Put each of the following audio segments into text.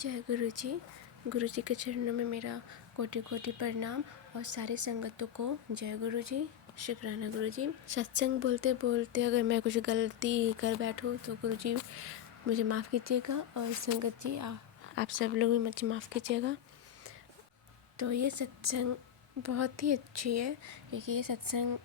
जय गुरु जी। गुरु जी के चरणों में मेरा कोटि कोटि प्रणाम और सारे संगतों को जय गुरु जी। शुक्राना गुरु जी। सत्संग बोलते बोलते अगर मैं कुछ गलती कर बैठूं तो गुरु जी मुझे माफ़ कीजिएगा और संगत जी आप सब लोग भी मुझे माफ़ कीजिएगा। तो ये सत्संग बहुत ही अच्छी है क्योंकि ये सत्संग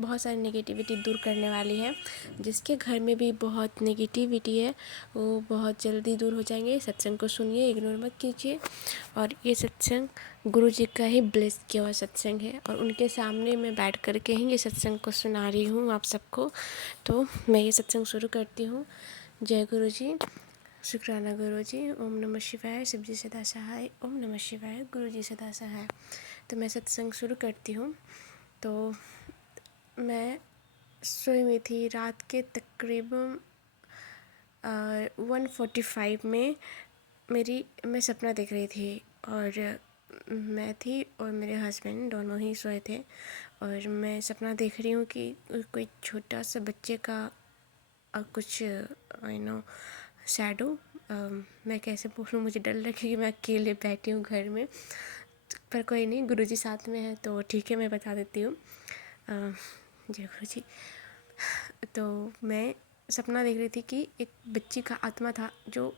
बहुत सारी नेगेटिविटी दूर करने वाली है। जिसके घर में भी बहुत नेगेटिविटी है वो बहुत जल्दी दूर हो जाएंगे। सत्संग को सुनिए, इग्नोर मत कीजिए। और ये सत्संग गुरु जी का ही ब्लेस किया हुआ सत्संग है और उनके सामने मैं बैठ कर के ही ये सत्संग को सुना रही हूँ आप सबको। तो मैं ये सत्संग शुरू करती हूँ। जय गुरु जी। शुक्राना गुरु जी। ओम नमः शिवाय। शिव जी सदा सहाय। ओम नमः शिवाय। गुरु जी सदा सहाय। तो मैं सत्संग शुरू करती हूँ। तो मैं सोई हुई थी रात के तकरीबन 1:45 में मैं सपना देख रही थी और मैं थी और मेरे हस्बैंड दोनों ही सोए थे और मैं सपना देख रही हूँ कि कोई छोटा सा बच्चे का कुछ शैडो, मैं कैसे बोलूँ, मुझे डर लगे कि मैं अकेले बैठी हूँ घर में। पर कोई नहीं, गुरुजी साथ में है तो ठीक है, मैं बता देती हूँ। जय गुरु जी। तो मैं सपना देख रही थी कि एक बच्ची का आत्मा था जो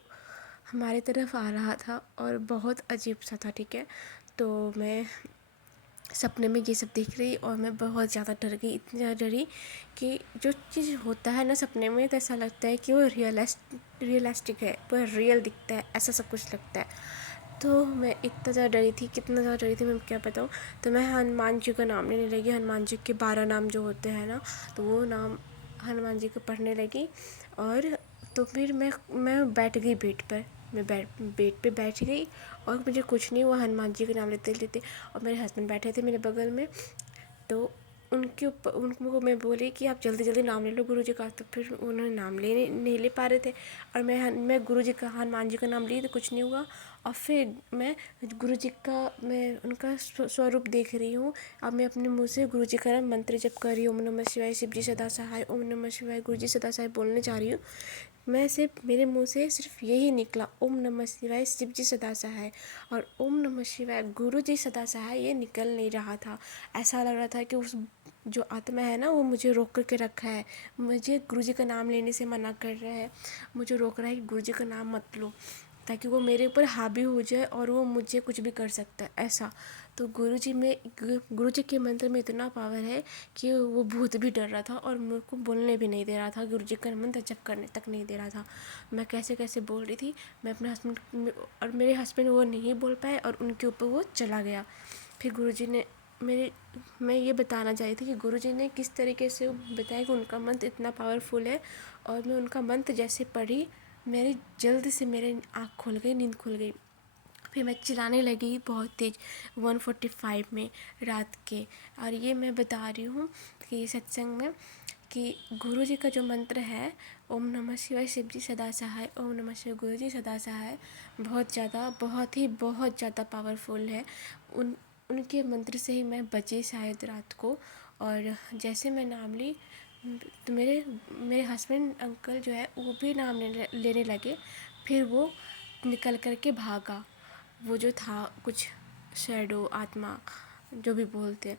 हमारे तरफ आ रहा था और बहुत अजीब सा था। ठीक है, तो मैं सपने में ये सब देख रही और मैं बहुत ज़्यादा डर गई, इतनी ज़्यादा डरी कि जो चीज़ होता है ना सपने में तो ऐसा लगता है कि वो रियलिस्टिक है, पूरा रियल दिखता है, ऐसा सब कुछ लगता है। तो मैं इतना ज़्यादा डरी थी, कितना ज़्यादा डरी थी मैं क्या बताऊँ। तो मैं हनुमान जी का नाम लेने लगी। हनुमान जी के 12 नाम जो होते हैं ना, तो वो नाम हनुमान जी को पढ़ने लगी। और तो फिर मैं बैठ गई बेड पर। मैं बेड पे बैठ गई और मुझे कुछ नहीं हुआ, हनुमान जी का नाम लेते लेते। और मेरे हस्बैंड बैठे थे मेरे बगल में, तो उनके ऊपर उनको मैं बोली कि आप जल्दी जल्दी नाम ले लो गुरु जी का। तो फिर उन्होंने नाम ले नहीं ले पा रहे थे और मैं गुरु जी का, हनुमान जी का नाम ली तो कुछ नहीं हुआ। और फिर मैं गुरु जी का, मैं उनका स्वरूप देख रही हूँ। अब मैं अपने मुँह से गुरु जी का मंत्र जप कर रही हूँ। ओम नमः शिवाय शिव जी सदा सहाय। ओम नमः शिवाय गुरु जी सदा सहाय बोलने जा रही हूँ। मैं सिर्फ, मेरे मुंह से सिर्फ यही निकला, ओम नमः शिवाय शिव जी सदा सहाय। और ओम नमः शिवाय गुरु जी सदा सहाय ये निकल नहीं रहा था। ऐसा लग रहा था कि उस जो आत्मा है ना वो मुझे रोक करके रखा है, मुझे गुरु जी का नाम लेने से मना कर रहा है, मुझे रोक रहा है कि गुरु जी का नाम मत लो, ताकि वो मेरे ऊपर हावी हो जाए और वो मुझे कुछ भी कर सकता है ऐसा। तो गुरु जी के मंत्र में इतना पावर है कि वो भूत भी डर रहा था और मेरे को बोलने भी नहीं दे रहा था, गुरु जी का मंत्र जप करने तक नहीं दे रहा था। मैं कैसे कैसे बोल रही थी। मैं अपने हस्बैंड और मेरे हस्बैंड वो नहीं बोल पाए और उनके ऊपर वो चला गया। फिर गुरु जी ने मैं ये बताना चाहती थी कि गुरु जी ने किस तरीके से बताया कि उनका मंत्र इतना पावरफुल है। और मैं उनका मंत्र जैसे पढ़ी, मेरी जल्द से मेरे आँख खुल गई, नींद खुल गई। फिर मैं चिल्लाने लगी बहुत तेज़ 1:45 में रात के। और ये मैं बता रही हूँ कि सत्संग में कि गुरु जी का जो मंत्र है, ओम नमः शिवाय शिव जी सदा सहाय, ओम नमः शिवाय गुरु जी सदा सहाय, बहुत ज़्यादा, बहुत ज़्यादा पावरफुल है। उनके मंत्र से ही मैं बची शायद रात को। और जैसे मैं नाम ली तो मेरे हस्बैंड अंकल जो है वो भी नाम लेने लगे। फिर वो निकल कर के भागा, वो जो था कुछ शैडो, आत्मा, जो भी बोलते हैं,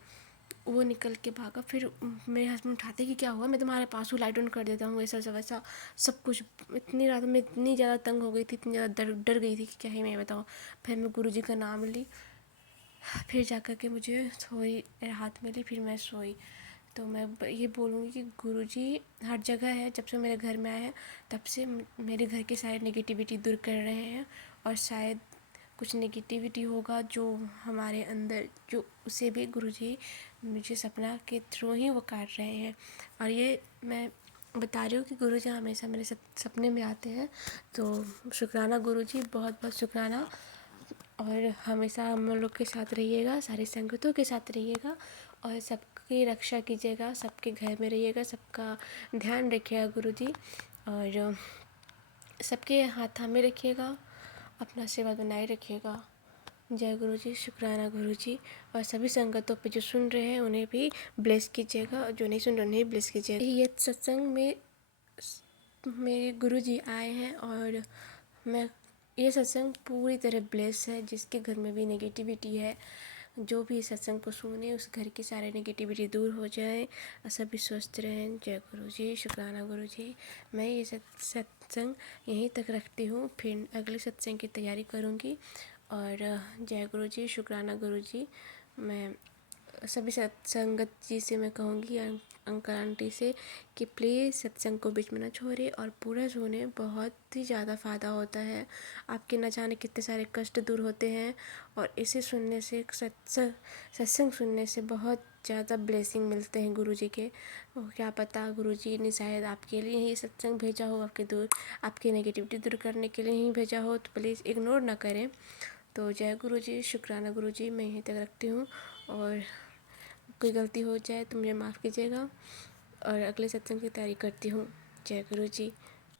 वो निकल के भागा। फिर मेरे हस्बैंड उठाते कि क्या हुआ, मैं तुम्हारे पास हूँ, लाइट ऑन कर देता हूँ, ऐसा सब वैसा सब कुछ। इतनी रात में इतनी ज़्यादा तंग हो गई थी, इतनी ज़्यादा डर गई थी कि क्या ही मैं बताऊँ। फिर मैं गुरु जी का नाम ली, फिर जा कर के मुझे थोड़ी राहत मिली, फिर मैं सोई। तो मैं ये बोलूँगी कि गुरुजी हर जगह है। जब से मेरे घर में आए हैं तब से मेरे घर की सारी नेगेटिविटी दूर कर रहे हैं। और शायद कुछ नेगेटिविटी होगा जो हमारे अंदर, जो उसे भी गुरुजी मुझे सपना के थ्रू ही वो काट रहे हैं। और ये मैं बता रही हूँ कि गुरुजी हमेशा मेरे सपने में आते हैं। तो शुक्राना गुरुजी, बहुत बहुत शुक्राना। और हमेशा हम लोग के साथ रहिएगा, सारे संगतों के साथ रहिएगा और सबकी रक्षा कीजिएगा, सबके घर में रहिएगा, सबका ध्यान रखिएगा गुरुजी। और सबके हाथ थामे रखिएगा, अपना सेवा बनाए रखिएगा। जय गुरु जी। शुक्राना गुरु जी। और सभी संगतों पे जो सुन रहे हैं उन्हें भी ब्लेस कीजिएगा और जो नहीं सुन रहे उन्हें भी ब्लेस कीजिएगा। ये सत्संग में मेरे गुरु जी आए हैं और मैं ये सत्संग पूरी तरह ब्लेस है। जिसके घर में भी नेगेटिविटी है, जो भी इस सत्संग को सुने उस घर की सारी नेगेटिविटी दूर हो जाए और सभी स्वस्थ रहें। जय गुरु जी, शुक्राना गुरु जी। मैं ये सत्संग यहीं तक रखती हूँ, फिर अगले सत्संग की तैयारी करूँगी। और जय गुरु जी, शुक्राना गुरु जी। मैं सभी सत्संगत जी से मैं कहूँगी, अंकल आंटी से, कि प्लीज़ सत्संग को बीच में ना छोड़े और पूरा सुने। बहुत ही ज़्यादा फ़ायदा होता है, आपके न जाने कितने सारे कष्ट दूर होते हैं। और इसे सुनने से, सत्संग सुनने से बहुत ज़्यादा ब्लेसिंग मिलते हैं गुरु जी के। और क्या पता गुरु जी ने शायद आपके लिए ही सत्संग भेजा हो, आपकी नेगेटिविटी दूर करने के लिए ही भेजा हो। तो प्लीज़ इग्नोर ना करें। तो जय गुरु जी, शुक्राना गुरु जी। मैं यहीं तक रखती हूँ, और कोई गलती हो जाए तो मुझे माफ़ कीजिएगा, और अगले सत्संग की तैयारी करती हूँ। जय गुरु जी।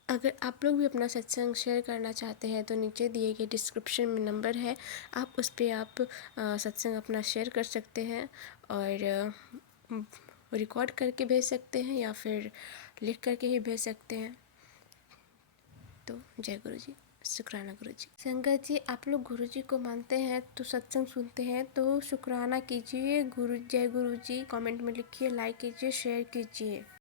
अगर आप लोग भी अपना सत्संग शेयर करना चाहते हैं तो नीचे दिए गए डिस्क्रिप्शन में नंबर है, आप उस पर आप सत्संग अपना शेयर कर सकते हैं, और रिकॉर्ड करके भेज सकते हैं या फिर लिख करके ही भेज सकते हैं। तो जय गुरु जी, शुक्राना गुरु जी। संगत जी, आप लोग गुरु जी को मानते हैं तो सत्संग सुनते हैं तो शुक्राना कीजिए। जय गुरु जी कमेंट में लिखिए, लाइक कीजिए, शेयर कीजिए।